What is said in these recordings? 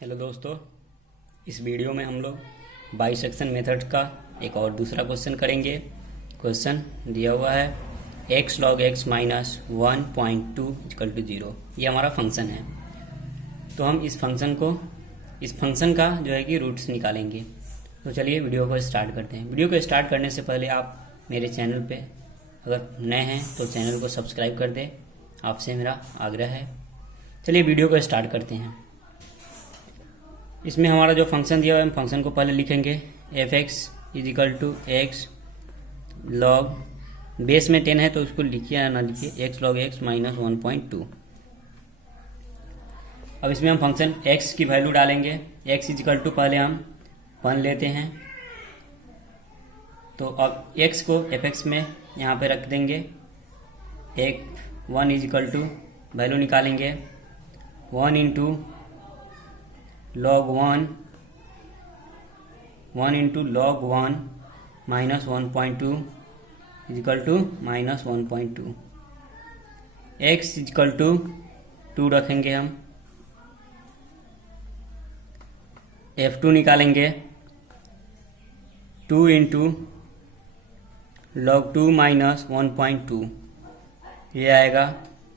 Hello दोस्तों, इस video में हम लोग बाइसेक्शन मेथड का एक और दूसरा क्वेश्चन करेंगे। क्वेश्चन दिया हुआ है x log x minus 1.2 equal to 0। ये हमारा फंक्शन है। तो हम इस फंक्शन का जो है कि रूट्स निकालेंगे। तो चलिए वीडियो को स्टार्ट करते हैं। वीडियो को स्टार्ट करने से पहले आप मेरे चैनल पे अगर नए हैं तो चैनल को सब्सक्राइब कर दें, आपसे मेरा आग्रह है। चलिए वीडियो को स्टार्ट करते हैं। इसमें हमारा जो फंक्शन दिया हुआ है, हम फंक्शन को पहले लिखेंगे F X is equal to X log, base में 10 है तो उसको लिखिए या ना लिखिए, एक्स लॉग एक्स माइनस 1.2। अब इसमें हम फंक्शन एक्स की वैल्यू डालेंगे। एक्स इज इक्वल टू पहले हम 1 लेते हैं, तो अब एक्स को एफ एक्स में यहाँ पे रख देंगे। एक 1 इज इक्वल टू वैल्यू निकालेंगे 1 into log 1 into log 1 minus 1.2 is equal to minus 1.2। X is equal to 2 रखेंगे हम। F2 निकालेंगे 2 इंटू log 2 माइनस 1.2, ये आएगा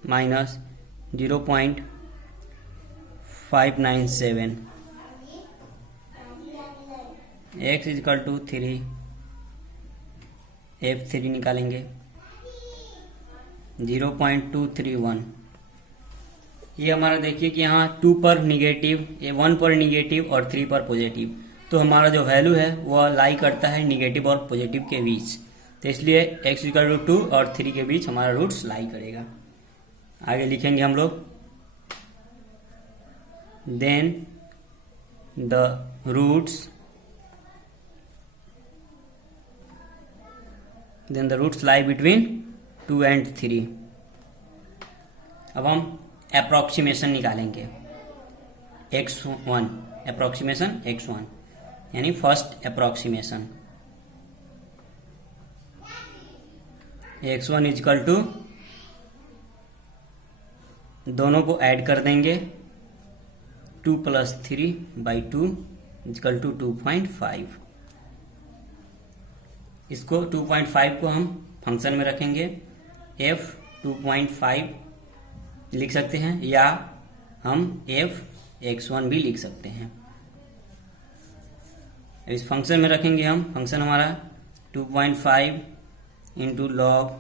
minus 0.597। x is equal to 3, F3 निकालेंगे 0.231। ये हमारा देखिए कि यहाँ 2 पर निगेटिव, 1 पर निगेटिव और 3 पर पॉजिटिव, तो हमारा जो वैल्यू है वह लाई करता है निगेटिव और पॉजिटिव के बीच। तो इसलिए x इक्वल टू 2 और 3 के बीच हमारा रूट्स लाई करेगा। आगे लिखेंगे हम लोग, then the roots lie between 2 and 3। अब हम अप्रोक्सीमेशन निकालेंगे x1, अप्रोक्सीमेशन x1 यानी first approximation. x1 is equal to, दोनों को ऐड कर देंगे, 2 प्लस 3 बाई 2 इजकल टू 2.5। इसको 2.5 को हम फंक्शन में रखेंगे। f 2.5 लिख सकते हैं या हम f x1 भी लिख सकते हैं। इस फंक्शन में रखेंगे हम, फंक्शन हमारा 2.5 इंटू लॉग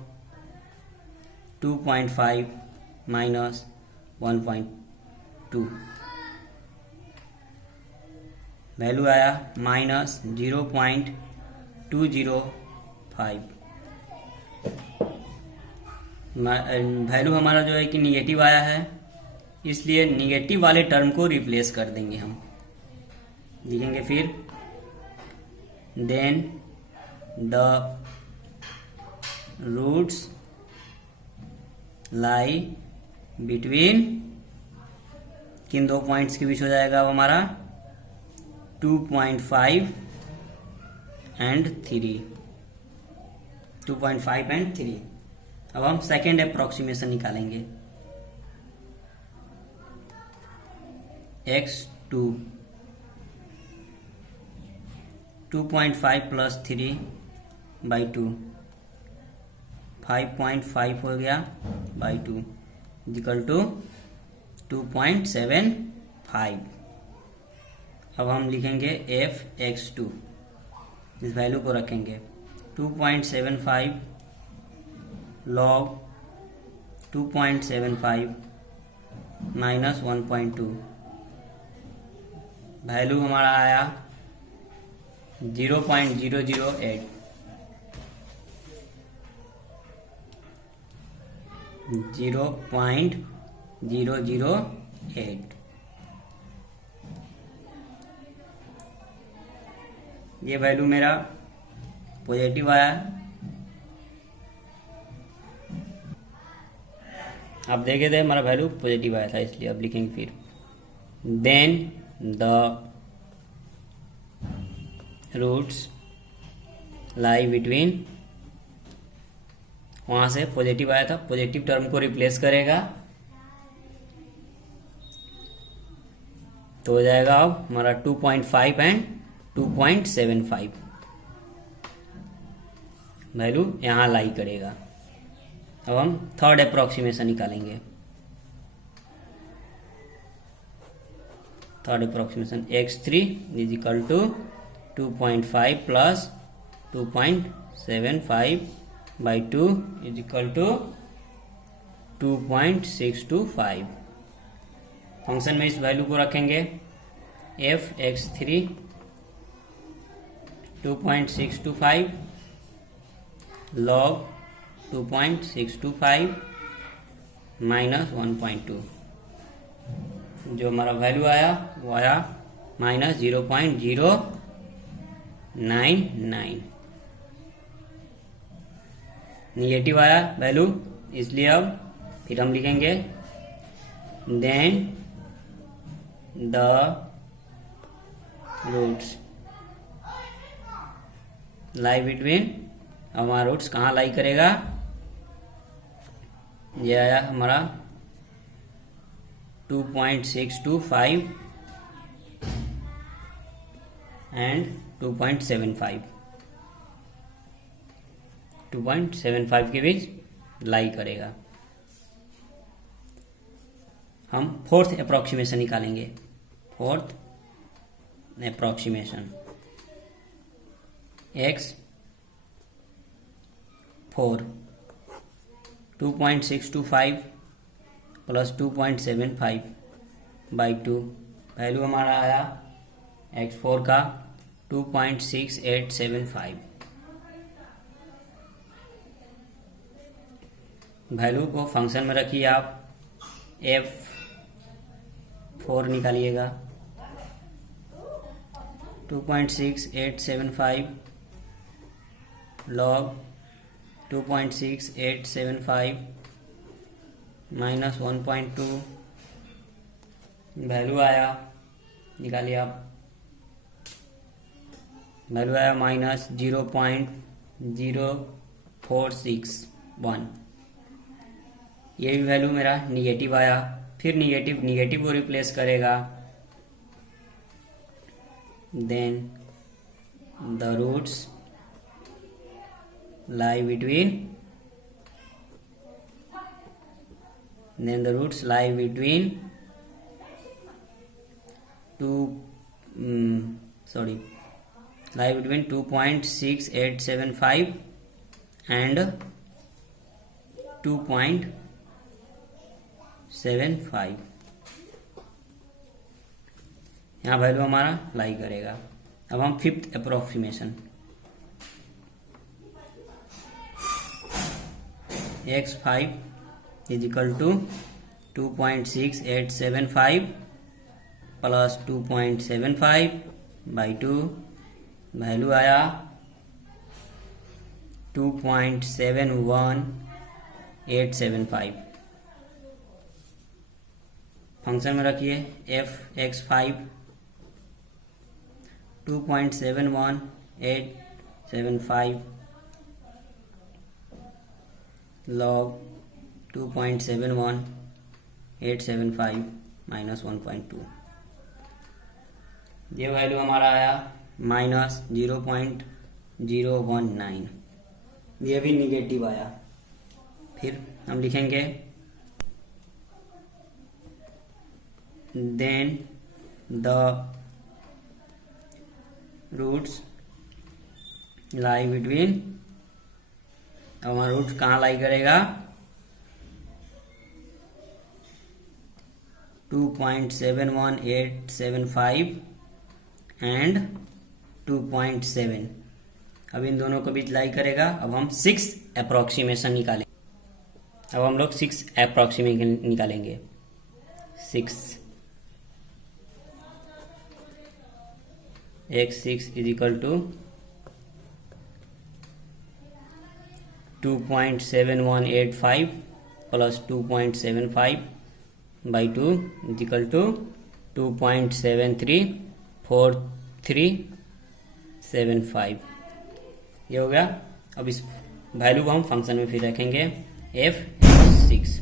2.5 माइनस 1.2, वैल्यू आया माइनस 0.205। वैल्यू हमारा जो है कि निगेटिव आया है, इसलिए निगेटिव वाले टर्म को रिप्लेस कर देंगे हम। लिखेंगे फिर then the roots lie between, किन दो पॉइंट्स के बीच हो जाएगा वो हमारा 2.5 एंड 3, 2.5 एंड 3। अब हम सेकेंड अप्रोक्सीमेशन निकालेंगे x2, 2.5 प्लस 3 बाई 2, 5.5 हो गया बाई 2 इक्वल टू 2.75। अब हम लिखेंगे f x2, इस वैल्यू को रखेंगे 2.75 log 2.75 माइनस 1.2, वैल्यू हमारा आया 0.008। 0.008 ये वैल्यू मेरा पॉजिटिव आया। आप देखे थे हमारा वैल्यू पॉजिटिव आया था, इसलिए अब लिखेंगे फिर then the roots lie between, वहां से पॉजिटिव आया था, पॉजिटिव टर्म को रिप्लेस करेगा तो हो जाएगा अब हमारा 2.5 एंड 2.75 वैल्यू यहाँ लाई करेगा। अब हम थर्ड अप्रोक्सीमेशन निकालेंगे। Third approximation x3 is equal to 2.5 plus 2.75 by 2 is equal to 2.625। Function में इस वैल्यू को रखेंगे f x3 2.625 log 2.625 माइनस 1.2, जो हमारा वैल्यू आया वो आया माइनस 0.099। निगेटिव आया वैल्यू, इसलिए अब फिर हम लिखेंगे then the roots lie between. हमारा रूट्स कहाँ लाई करेगा, ये आया हमारा 2.625 एंड 2.75 के बीच लाई करेगा। हम फोर्थ अप्रोक्सीमेशन निकालेंगे। Fourth approximation x4 2.625 plus 2.75 by 2, value हमारा आया x4 का 2.6875। वैल्यू को फंक्शन में रखिए आप, f4 निकालिएगा 2.6875 log 2.6875 माइनस 1.2, वैल्यू आया, निकालिए आप, वैल्यू आया माइनस 0.0461। ये भी वैल्यू मेरा निगेटिव आया। फिर निगेटिव को रिप्लेस करेगा, then the roots lie between 2.6875 and 2.75। यहाँ वैल्यू हमारा लाई करेगा। अब हम fifth approximation x5 is equal to 2.6875 plus 2.75 by 2, value आया 2.71875। फंक्शन में रखिए f x5 2.71875 log 2.71875 माइनस 1.2, ये वैल्यू हमारा आया माइनस 0.019। ये भी निगेटिव आया। फिर हम लिखेंगे then the roots lie between. अब हमारा रूट कहाँ लाई करेगा, 2.71875 एंड 2.7। अब इन दोनों को बीच लाई करेगा। अब हम 6 अप्रोक्सीमेशन निकालेंगे। अब हम लोग 6 अप्रोक्सीमेशन निकालेंगे। 6 x6 is equal to 2.7185 plus 2.75 by 2 is equal to 2.734375। ये हो गया। अब इस वैल्यू को हम फंक्शन में फिर रखेंगे f6।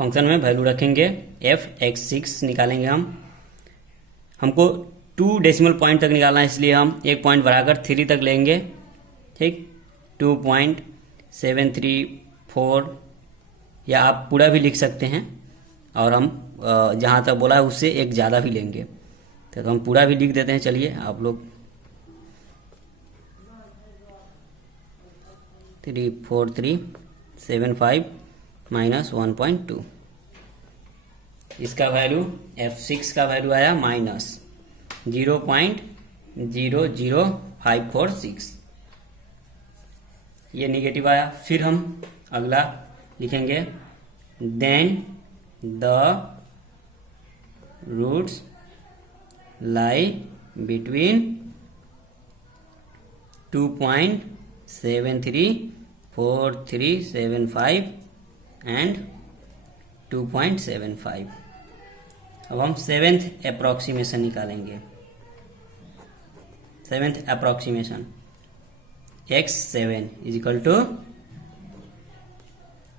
फंक्शन में वैल्यू रखेंगे f(x6) निकालेंगे हमको 2 डेसिमल पॉइंट तक निकालना है, इसलिए हम एक पॉइंट बढ़ाकर 3 तक लेंगे। ठीक, 2.734, या आप पूरा भी लिख सकते हैं, और हम जहाँ तक बोला है उससे एक ज़्यादा भी लेंगे, तो हम पूरा भी लिख देते हैं। चलिए आप लोग 34375 माइनस 1.2, इसका वैल्यू f6 का वैल्यू आया माइनस 0.00546, ये निगेटिव आया। फिर हम अगला लिखेंगे, then the roots lie between 2.734375 and 2.75। अब हम 7th अप्रोक्सीमेशन निकालेंगे। 7th approximation x7 is equal to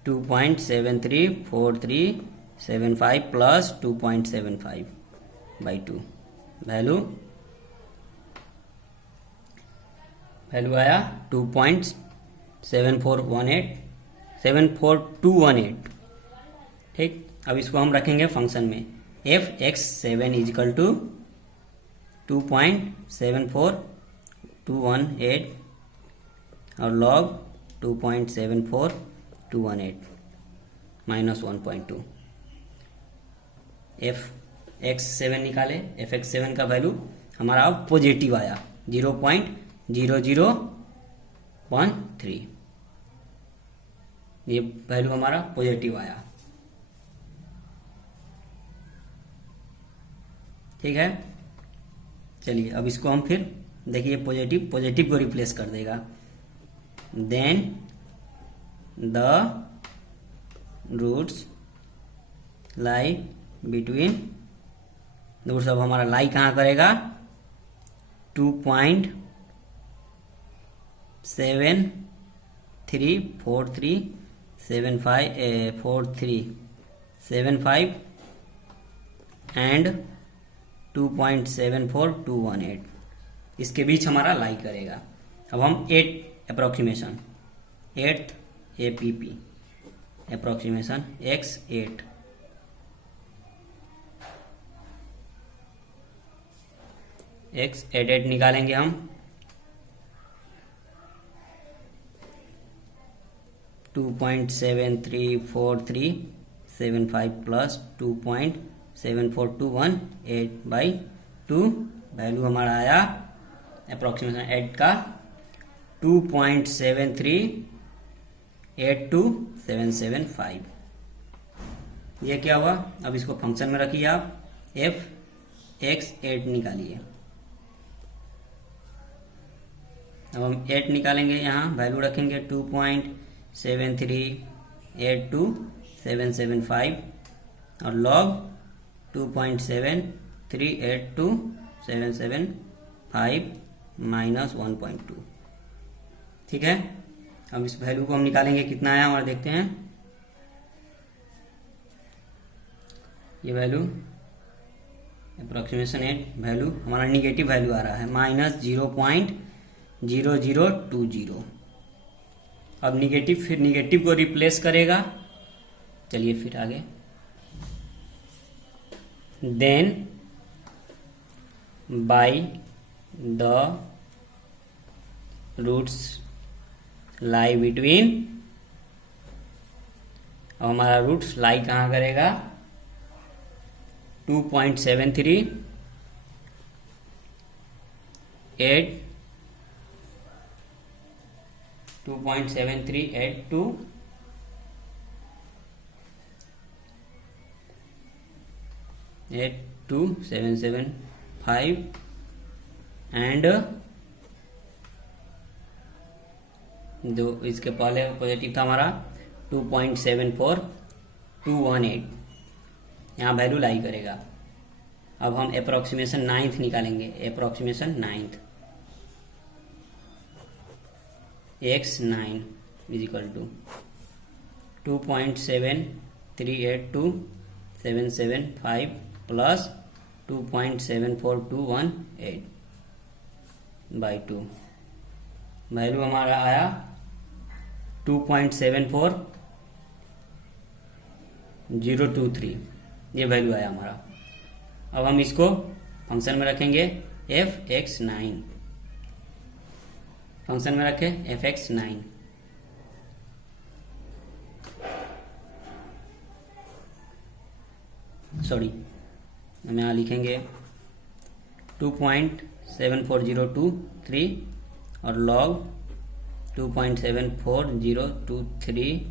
2.734375 plus 2.75 by 2। Value आया 2.74218। ठीक, अब इसको हम रखेंगे फंक्शन में। f(x7) इज इक्वल टू 2.74218 और log 2.74218 माइनस 1.2। f(x7) निकाले, f(x7) का वैल्यू हमारा पॉजिटिव आया 0.0013, ये वैल्यू हमारा पॉजिटिव आया। ठीक है, चलिए अब इसको हम फिर देखिए पॉजिटिव को रिप्लेस कर देगा। Then the roots lie between, roots अब हमारा लाई कहाँ करेगा, 2.734375 एंड 2.74218, इसके बीच हमारा लाई करेगा। अब हम 8th approximation, 8th APP approximation x8, x88 निकालेंगे हम। 2.734375 प्लस 2.74218 बाई 2, वैल्यू हमारा आया अप्रोक्सीमेशन 8 का 2.7382775। ये क्या हुआ, अब इसको फंक्शन में रखिए आप, f(x8) निकालिए। अब हम 8 निकालेंगे, यहाँ वैल्यू रखेंगे 2.7382775 और log 2.7382775 माइनस 1.2। ठीक है, अब इस वैल्यू को हम निकालेंगे, कितना आया हमारा देखते हैं। ये वैल्यू अप्रोक्सीमेशन 8 वैल्यू हमारा निगेटिव वैल्यू आ रहा है माइनस 0.0020। अब निगेटिव, फिर निगेटिव को रिप्लेस करेगा। चलिए फिर आगे, then by the roots lie between, अब हमारा रूट्स लाई कहाँ करेगा, 2.738 2.7382 82775 एंड जो इसके पहले पॉजिटिव था हमारा 2.74218, यहाँ वैल्यू लाई करेगा। अब हम अप्रोक्सीमेशन 9th निकालेंगे। Approximation 9th x9 is equal to 2.7 382,775 plus 2.74218 by 2। Value हमारा आया 2.74023, ये वैल्यू आया हमारा। अब हम इसको फंक्शन में रखेंगे fx9, फंक्शन में रखें fx9। सॉरी, हम यहाँ लिखेंगे 2.74023 और log 2.74023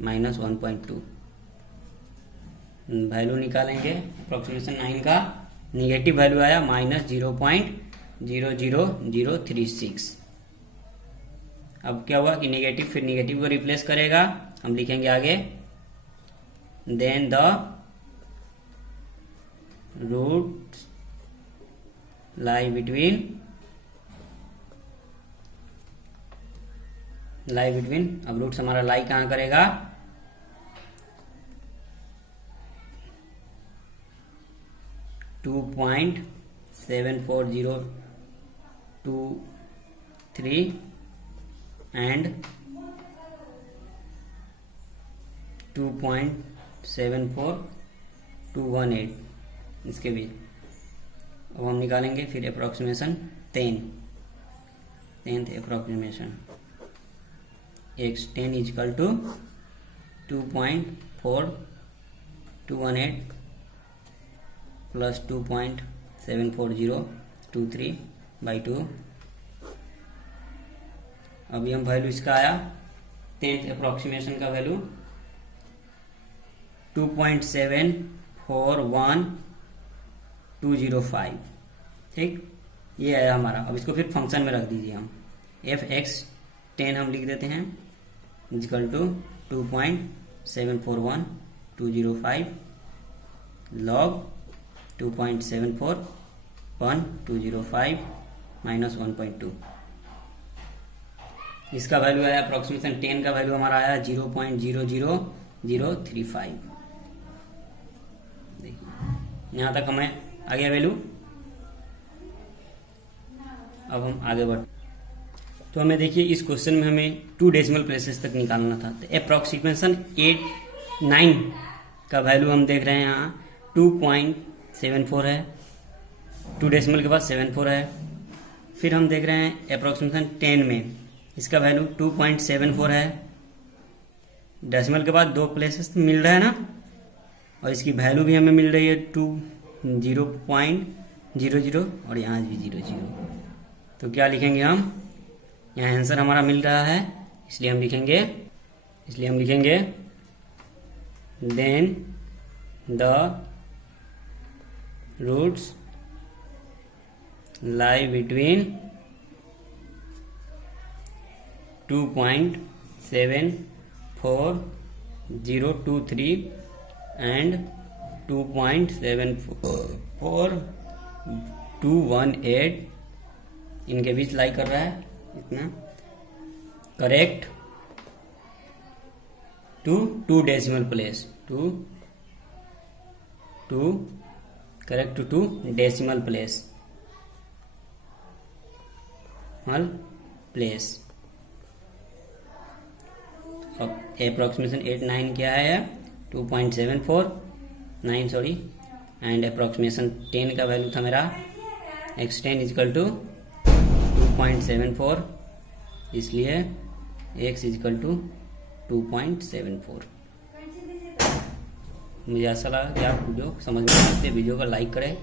माइनस 1.2। वैल्यू निकालेंगे अप्रोक्सीमेशन 9 का, निगेटिव वैल्यू आया माइनस 0.00036। अब क्या हुआ कि निगेटिव फिर निगेटिव को रिप्लेस करेगा, हम लिखेंगे आगे then the root lie between, अब रूट्स हमारा लाई कहाँ करेगा, टू 2.74023 एंड 2.74218 इसके बीच। अब हम निकालेंगे फिर approximation 10th approximation x10 is equal to 2.4218 plus 2.74023 by 2। अभी हम वैल्यू इसका आया 10th अप्रोक्सीमेशन का वैल्यू 2.741205, ठीक, ये आया हमारा। अब इसको फिर फंक्शन में रख दीजिए हम fx10 हम लिख देते हैं इक्वल टू 2.741205 log 2.74125 माइनस 1.2। इसका वैल्यू आया अप्रोक्सीमेशन 10 का वैल्यू हमारा आया 0.00035। यहाँ तक हमें आ गया वैल्यू। अब हम आगे बढ़, तो हमें देखिए इस क्वेश्चन में हमें 2 डेसिमल प्लेसेस तक निकालना था। तो अप्रोक्सीमेशन 9 का वैल्यू हम देख रहे हैं यहाँ 2.74 है, 2 डेसिमल के बाद 74 है। फिर हम देख रहे हैं अप्रोक्सीमेशन 10 में इसका वैल्यू 2.74 है, डेसिमल के बाद 2 प्लेसेस मिल रहा है ना, और इसकी वैल्यू भी हमें मिल रही है 0.00 और यहाँ भी 00। तो क्या लिखेंगे हम, यहाँ आंसर हमारा मिल रहा है, इसलिए हम लिखेंगे then the roots lie between 2.74023 and 2.74218 इनके बीच लाई कर रहा है इतना। Correct to 2 decimal place, correct to 2 decimal place अब अप्रोक्सीमेशन 8-9 क्या है 2.749 सॉरी, एंड अप्रोक्सीमेशन 10 का वैल्यू था मेरा x10 इजकल टू 2.74, इसलिए x इजकल टू 2.74। मुझे ऐसा लगा कि आप वीडियो समझ में आते, वीडियो को लाइक करें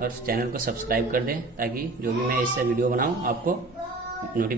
और चैनल को सब्सक्राइब कर दें ताकि जो भी मैं इससे वीडियो बनाऊं आपको नोटिफिकेशन